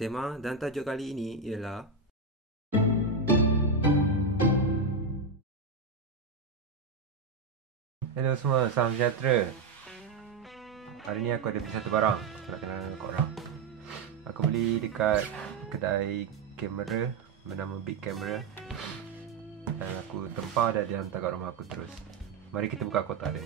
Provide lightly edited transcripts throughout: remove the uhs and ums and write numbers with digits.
Tema dan tajuk kali ini ialah Hello semua, salam sejahtera. Hari ni aku ada beli satu barang. Aku nak kenalkan kat korang. Aku beli dekat kedai kamera bernama Big Camera. Dan aku tempah dan dia hantar kat rumah aku terus. Mari kita buka kotak dia.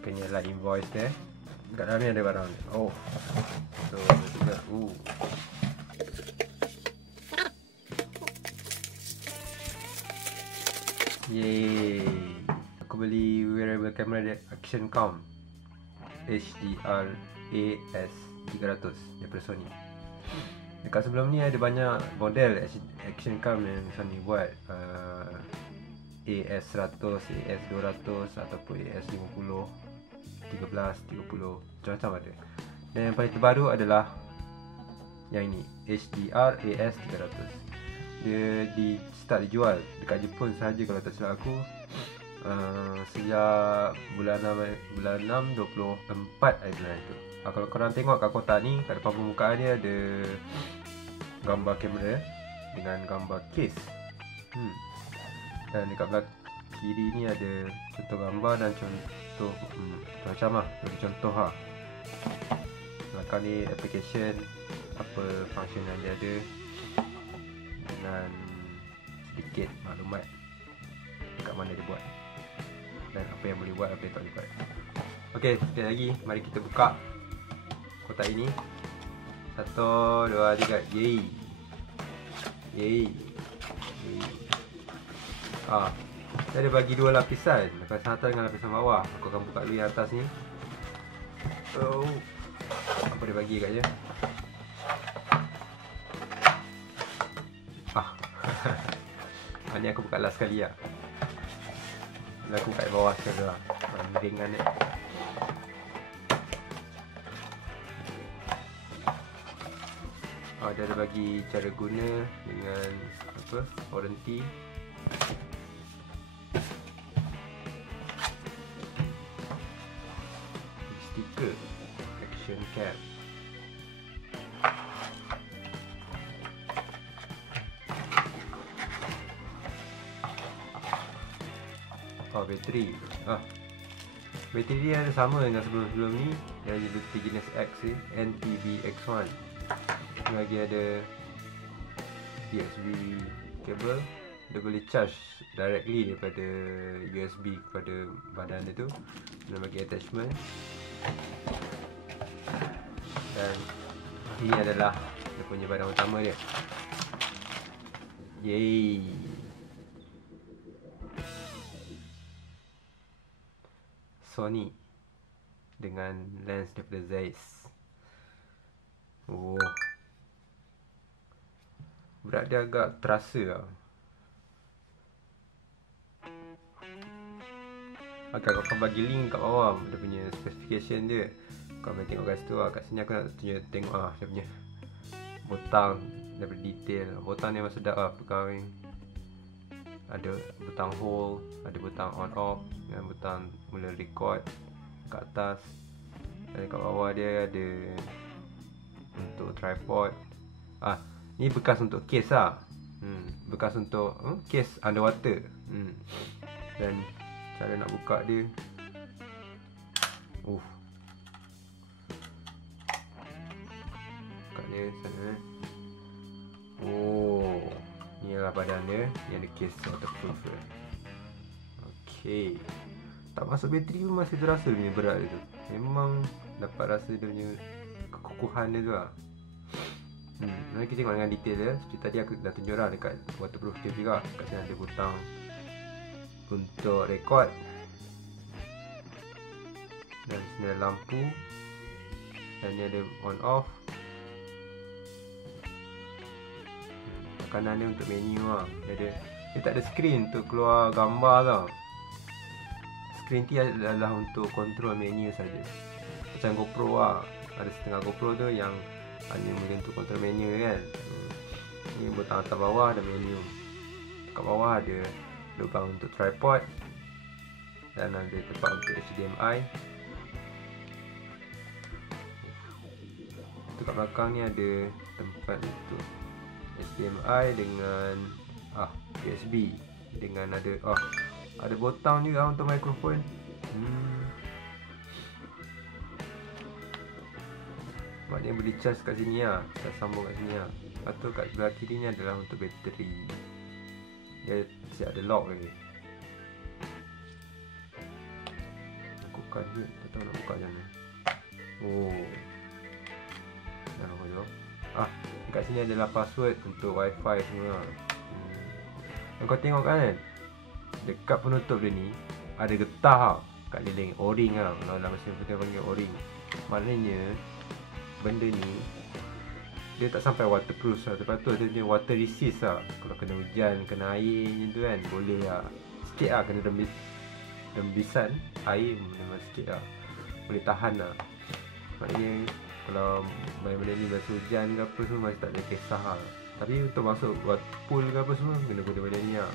Okay, ni adalah invoice dia. Kat dalam ni ada barang dia. Oh, so juga. Yeay. Aku beli wearable camera dia Action Cam HDR AS300 daripada Sony. Dekat sebelum ni ada banyak model Action Cam yang Sony buat, AS100, AS200 ataupun AS50, 13, 30, macam-macam ada. Dan yang paling terbaru adalah yang ini, HDR AS300. Dia start dijual dekat Jepun sahaja kalau tak silap aku, sejak bulan 6 24 hari bulan itu. Kalau korang tengok kat kotak ni, kat depan pembukaan dia ada gambar kamera dengan gambar case. Dan dekat belakang kiri ni ada contoh gambar dan contoh macam lah, bagi contoh lah. Belakang ni application, apa function yang dia ada, dengan sedikit maklumat dekat mana dia buat dan apa yang boleh buat, apa yang tak boleh buat. Ok, sekali lagi mari kita buka kotak ini. 1, 2, 3. Yeay. Yeay. Dia ada bagi 2 lapisan, lapisan atas dengan lapisan bawah. Aku akan buka dulu yang atas ni. Apa dia bagi kat dia? Ni aku buka last sekali lah. Aku buka di bawah sekali lah, ringan ni. Dia ada bagi cara guna dengan apa, warranty. Stiker Action Cam. Bateri. Bateri dia ada sama dengan sebelum-sebelum ni. Dia ada bateri jenis X ni, NTVX1. Lagi ada USB cable. Dia boleh charge directly daripada USB kepada badan dia tu. Dan bagi attachment. Dan ini adalah dia punya barang utama dia. Yeay. Sony dengan lens daripada Zeiss. Berat dia agak terasa lah. Aku akan bagi link kat bawah dia punya specification dia. Kau boleh tengok kat situ lah. Kat sini aku nak tengok dia punya butang daripada detail. Butang ni memang sedap lah pegang. Ada butang hold, ada butang on off, dan butang mula record kat atas. Dan kat bawah dia ada untuk tripod. Ni bekas untuk case lah. Bekas untuk case underwater. Dan cara nak buka dia, buka dia sana. Ni adalah badan dia. Ni ada case waterproof dia. Okay. Tak masuk bateri pun masih terasa dia punya berat dia tu. Memang dapat rasa dia punya kekukuhan dia tu lah. Nanti kita tengok dengan detail dia. Seperti tadi aku dah tunjuk lah dekat waterproof dia juga. Kat sini ada butang untuk record. Dan sini ada lampu. Dan ni ada on off. Kanan dia untuk menu lah. Dia tak ada screen untuk keluar gambar tau. Screen ni adalah untuk kontrol menu saja. Macam GoPro lah. Ada setengah GoPro tu yang hanya boleh untuk kontrol menu kan. Ni butang atas bawah ada menu. Kat bawah ada lubang untuk tripod. dan ada tempat untuk HDMI. Itu kat belakang ni ada tempat untuk HDMI dengan USB, dengan ada butang juga untuk mikrofon. Maknanya boleh charge kat sini lah, kita sambung kat sini lah. Atau kat sebelah kiri ni adalah untuk bateri. Dia siap ada lock lagi. Bukan je, tak tahu nak buka macam mana. Kat sini adalah password untuk wifi semua. Yang kau tengok kan, dekat penutup dia ni ada getah kat liling, o-ring lah. Kalau dalam mesin putih panggil o-ring. Maknanya benda ni dia tak sampai waterproof lah. Lepas tu dia water resist lah. Kalau kena hujan, kena air macam tu kan, boleh lah. Sikit lah kena rembisan air memang sikit lah, boleh tahan lah. Maknanya kalau main benda ni basuh hujan ke apa semua masih tak ada kisah lah. Tapi untuk masuk pool ke apa semua kena guna benda ni lah.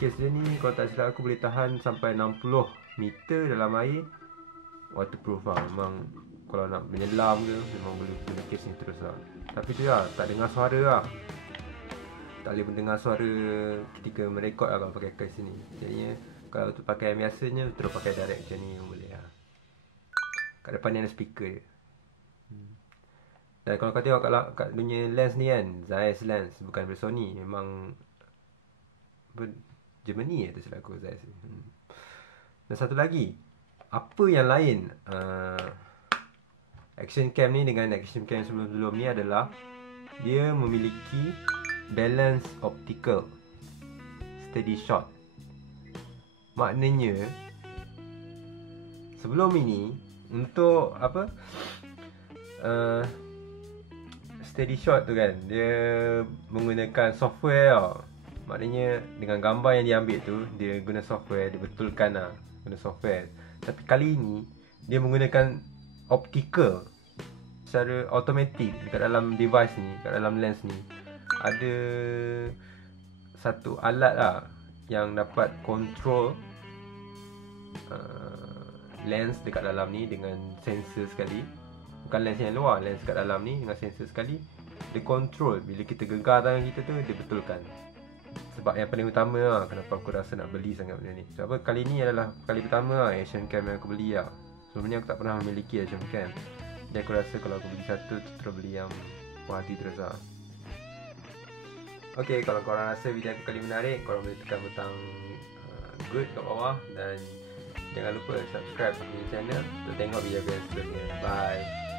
Kes dia ni kalau tak silap aku boleh tahan sampai 60 meter dalam air. Waterproof lah. Memang kalau nak menyelam ke memang boleh guna kes ni terus lah. Tapi tu lah, tak dengar suara lah. Tak boleh mendengar suara ketika merekod lah kalau pakai kes ni. Jadinya kalau tu pakai yang biasanya terus pakai direct macam ni boleh lah. Kat depan ni ada speaker je. Dan kalau kau tengok kat dunia lens ni kan, Zeiss lens, bukan dari Sony. Memang Germany tu silap aku, Zeiss. Dan satu lagi, apa yang lain action cam ni dengan action cam sebelum-sebelum ni adalah dia memiliki balance optical steady shot. Maknanya sebelum ini untuk steady shot tu kan, dia menggunakan software tau. Maknanya dengan gambar yang dia ambil tu, dia guna software, dia betulkan lah, guna software. Tapi kali ini dia menggunakan optical secara automatik. Dekat dalam device ni, dekat dalam lens ni ada satu alat lah yang dapat control lens dekat dalam ni dengan sensor sekali. Bukan lens yang luar, lens kat dalam ni dengan sensor sekali. Dia control, bila kita gegar tangan kita tu, dia betulkan. Sebab yang paling utama lah, kenapa aku rasa nak beli sangat benda ni. Sebab kali ni adalah kali pertama lah action cam yang aku beli lah. Sebelum ni aku tak pernah memiliki action cam. Jadi aku rasa kalau aku beli satu, terus beli yang puas hati terus lah. Okay, kalau korang rasa video aku kali menarik, korang boleh tekan butang good kat bawah. Dan jangan lupa subscribe ke channel untuk tengok video-video seterusnya. Bye.